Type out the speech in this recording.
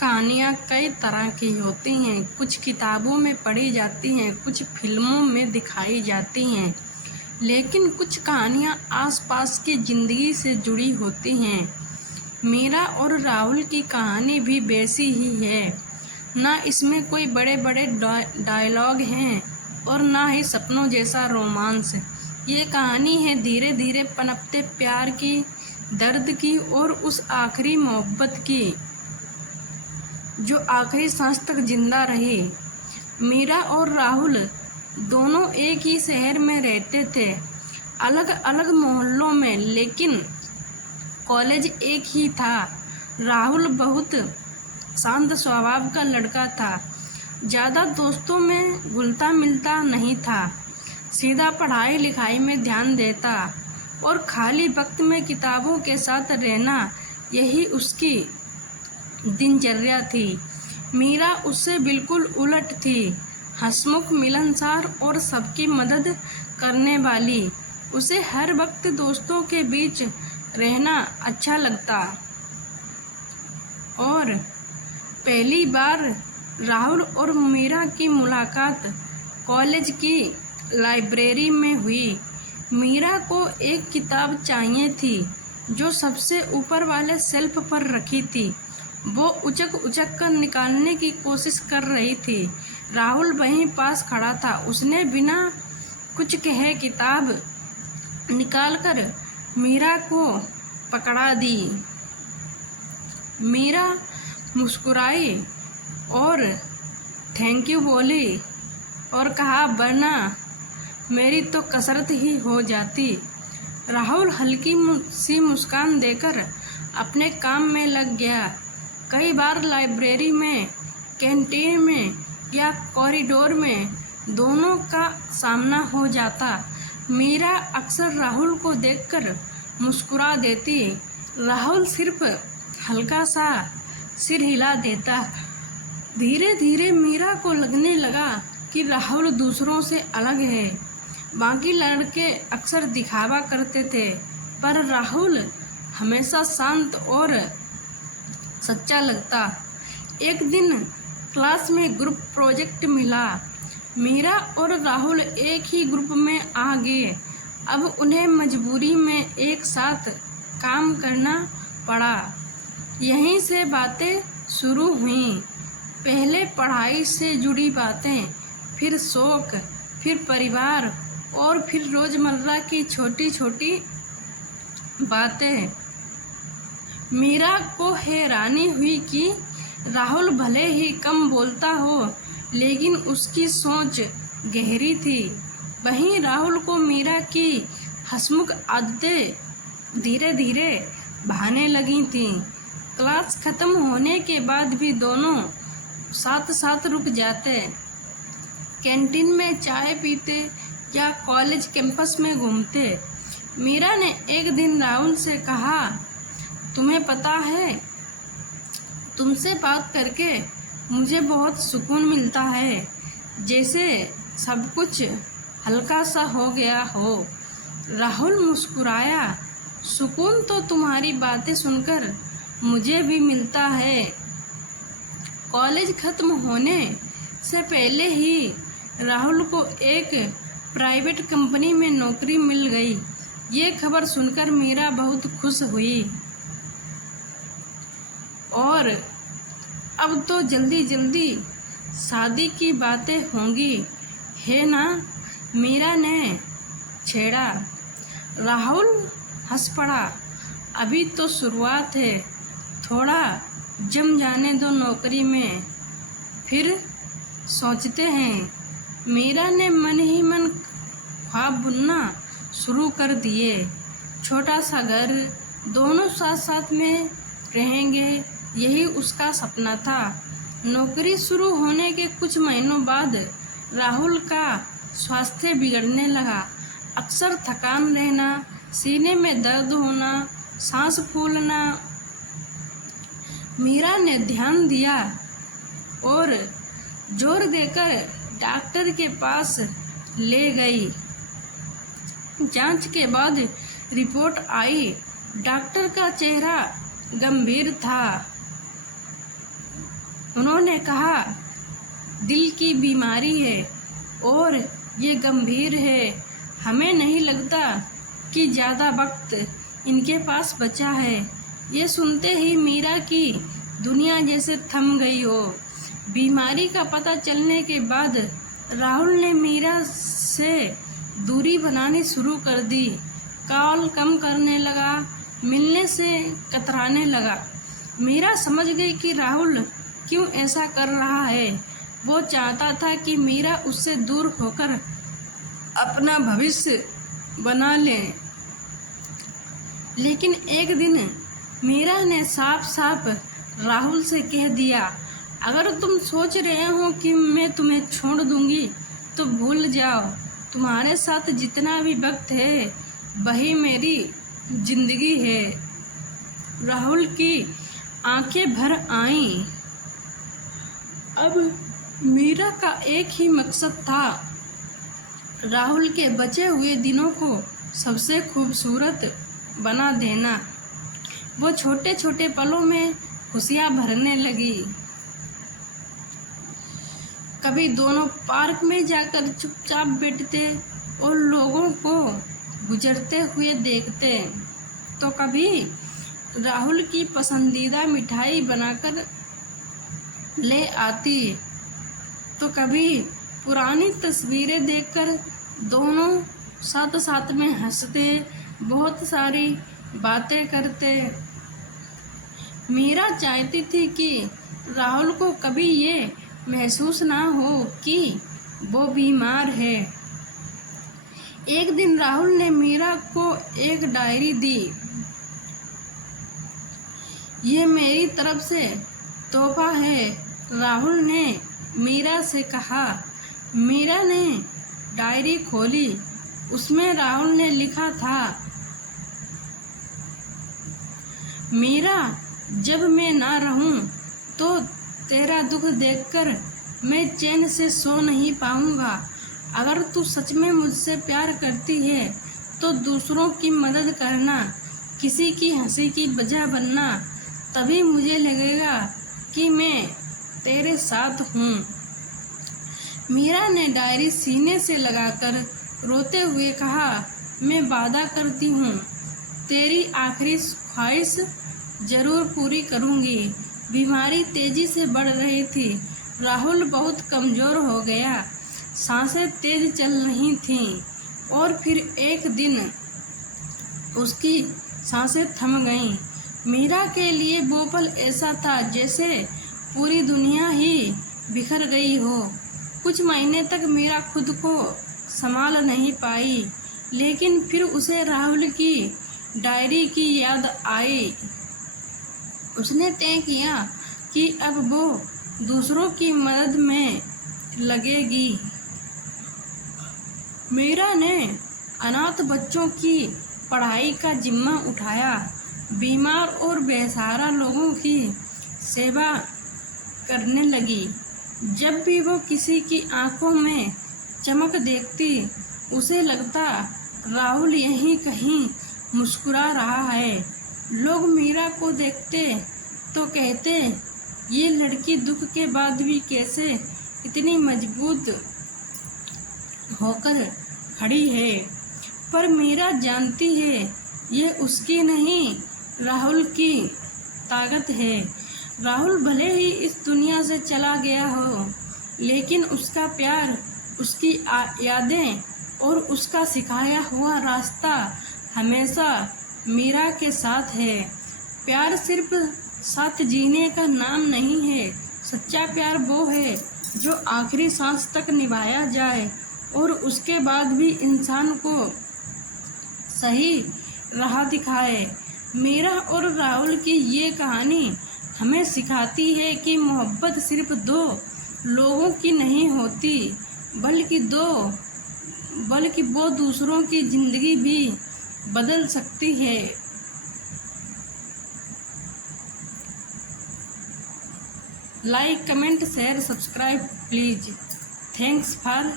कहानियाँ कई तरह की होती हैं। कुछ किताबों में पढ़ी जाती हैं, कुछ फिल्मों में दिखाई जाती हैं, लेकिन कुछ कहानियाँ आसपास की ज़िंदगी से जुड़ी होती हैं। मीरा और राहुल की कहानी भी वैसी ही है। ना इसमें कोई बड़े बड़े डायलॉग हैं और ना ही सपनों जैसा रोमांस। ये कहानी है धीरे धीरे पनपते प्यार की, दर्द की और उस आखिरी मोहब्बत की जो आखिरी सांस तक जिंदा रही। मीरा और राहुल दोनों एक ही शहर में रहते थे, अलग अलग मोहल्लों में, लेकिन कॉलेज एक ही था। राहुल बहुत शांत स्वभाव का लड़का था, ज़्यादा दोस्तों में घुलता मिलता नहीं था, सीधा पढ़ाई लिखाई में ध्यान देता और खाली वक्त में किताबों के साथ रहना, यही उसकी दिनचर्या थी। मीरा उससे बिल्कुल उलट थी, हंसमुख, मिलनसार और सबकी मदद करने वाली। उसे हर वक्त दोस्तों के बीच रहना अच्छा लगता। और पहली बार राहुल और मीरा की मुलाकात कॉलेज की लाइब्रेरी में हुई। मीरा को एक किताब चाहिए थी जो सबसे ऊपर वाले शेल्फ पर रखी थी। वो उचक उचक कर निकालने की कोशिश कर रही थी। राहुल वहीं पास खड़ा था। उसने बिना कुछ कहे किताब निकालकर मीरा को पकड़ा दी। मीरा मुस्कुराई और थैंक यू बोली और कहा, वरना मेरी तो कसरत ही हो जाती। राहुल हल्की सी मुस्कान देकर अपने काम में लग गया। कई बार लाइब्रेरी में, कैंटीन में या कॉरिडोर में दोनों का सामना हो जाता। मीरा अक्सर राहुल को देखकर मुस्कुरा देती। राहुल सिर्फ हल्का सा सिर हिला देता। धीरे धीरे मीरा को लगने लगा कि राहुल दूसरों से अलग है। बाकी लड़के अक्सर दिखावा करते थे, पर राहुल हमेशा शांत और सच्चा लगता। एक दिन क्लास में ग्रुप प्रोजेक्ट मिला। मीरा और राहुल एक ही ग्रुप में आ गए। अब उन्हें मजबूरी में एक साथ काम करना पड़ा। यहीं से बातें शुरू हुईं। पहले पढ़ाई से जुड़ी बातें, फिर शौक, फिर परिवार और फिर रोज़मर्रा की छोटी छोटी बातें। मीरा को हैरानी हुई कि राहुल भले ही कम बोलता हो, लेकिन उसकी सोच गहरी थी। वहीं राहुल को मीरा की हंसमुख आदतें धीरे धीरे भाने लगी थीं। क्लास खत्म होने के बाद भी दोनों साथ साथ रुक जाते, कैंटीन में चाय पीते या कॉलेज कैंपस में घूमते। मीरा ने एक दिन राहुल से कहा, तुम्हें पता है, तुमसे बात करके मुझे बहुत सुकून मिलता है, जैसे सब कुछ हल्का सा हो गया हो। राहुल मुस्कुराया, सुकून तो तुम्हारी बातें सुनकर मुझे भी मिलता है। कॉलेज खत्म होने से पहले ही राहुल को एक प्राइवेट कंपनी में नौकरी मिल गई। ये खबर सुनकर मीरा बहुत खुश हुई। और अब तो जल्दी जल्दी शादी की बातें होंगी, है ना? मीरा ने छेड़ा। राहुल हंस पड़ा, अभी तो शुरुआत है, थोड़ा जम जाने दो नौकरी में, फिर सोचते हैं। मीरा ने मन ही मन ख्वाब बुनना शुरू कर दिए। छोटा सा घर, दोनों साथ साथ में रहेंगे, यही उसका सपना था। नौकरी शुरू होने के कुछ महीनों बाद राहुल का स्वास्थ्य बिगड़ने लगा। अक्सर थकान रहना, सीने में दर्द होना, सांस फूलना। मीरा ने ध्यान दिया और जोर देकर डॉक्टर के पास ले गई। जांच के बाद रिपोर्ट आई। डॉक्टर का चेहरा गंभीर था। उन्होंने कहा, दिल की बीमारी है और ये गंभीर है। हमें नहीं लगता कि ज़्यादा वक्त इनके पास बचा है। ये सुनते ही मीरा की दुनिया जैसे थम गई हो। बीमारी का पता चलने के बाद राहुल ने मीरा से दूरी बनानी शुरू कर दी। कॉल कम करने लगा, मिलने से कतराने लगा। मीरा समझ गई कि राहुल क्यों ऐसा कर रहा है। वो चाहता था कि मीरा उससे दूर होकर अपना भविष्य बना ले। लेकिन एक दिन मीरा ने साफ साफ राहुल से कह दिया, अगर तुम सोच रहे हो कि मैं तुम्हें छोड़ दूंगी तो भूल जाओ। तुम्हारे साथ जितना भी वक्त है वही मेरी जिंदगी है। राहुल की आंखें भर आईं। अब मीरा का एक ही मकसद था, राहुल के बचे हुए दिनों को सबसे खूबसूरत बना देना। वो छोटे छोटे पलों में खुशियाँ भरने लगी। कभी दोनों पार्क में जाकर चुपचाप बैठते और लोगों को गुजरते हुए देखते, तो कभी राहुल की पसंदीदा मिठाई बनाकर ले आती, तो कभी पुरानी तस्वीरें देखकर दोनों साथ साथ में हंसते, बहुत सारी बातें करते। मीरा चाहती थी कि राहुल को कभी ये महसूस ना हो कि वो बीमार है। एक दिन राहुल ने मीरा को एक डायरी दी। ये मेरी तरफ से तोहफा है, राहुल ने मीरा से कहा। मीरा ने डायरी खोली। उसमें राहुल ने लिखा था, मीरा, जब मैं ना रहूं तो तेरा दुख देखकर मैं चैन से सो नहीं पाऊंगा। अगर तू सच में मुझसे प्यार करती है तो दूसरों की मदद करना, किसी की हंसी की वजह बनना, तभी मुझे लगेगा कि मैं तेरे साथ हूँ। मीरा ने डायरी सीने से लगाकर रोते हुए कहा, मैं वादा करती हूँ तेरी आखिरी ख्वाहिश जरूर पूरी करूँगी। बीमारी तेजी से बढ़ रही थी। राहुल बहुत कमज़ोर हो गया, सांसें तेज चल रही थीं और फिर एक दिन उसकी सांसें थम गईं। मीरा के लिए वो पल ऐसा था जैसे पूरी दुनिया ही बिखर गई हो। कुछ महीने तक मीरा खुद को संभाल नहीं पाई, लेकिन फिर उसे राहुल की डायरी की याद आई। उसने तय किया कि अब वो दूसरों की मदद में लगेगी। मीरा ने अनाथ बच्चों की पढ़ाई का जिम्मा उठाया, बीमार और बेसहारा लोगों की सेवा करने लगी। जब भी वो किसी की आंखों में चमक देखती, उसे लगता राहुल यहीं कहीं मुस्कुरा रहा है। लोग मीरा को देखते तो कहते, ये लड़की दुख के बाद भी कैसे इतनी मजबूत होकर खड़ी है। पर मीरा जानती है ये उसकी नहीं, राहुल की ताकत है। राहुल भले ही इस दुनिया से चला गया हो, लेकिन उसका प्यार, उसकी यादें और उसका सिखाया हुआ रास्ता हमेशा मीरा के साथ है। प्यार सिर्फ साथ जीने का नाम नहीं है। सच्चा प्यार वो है जो आखिरी सांस तक निभाया जाए और उसके बाद भी इंसान को सही राह दिखाए। मीरा और राहुल की ये कहानी हमें सिखाती है कि मोहब्बत सिर्फ दो लोगों की नहीं होती, बल्कि वो दूसरों की ज़िंदगी भी बदल सकती है। Like, comment, share, subscribe please. Thanks for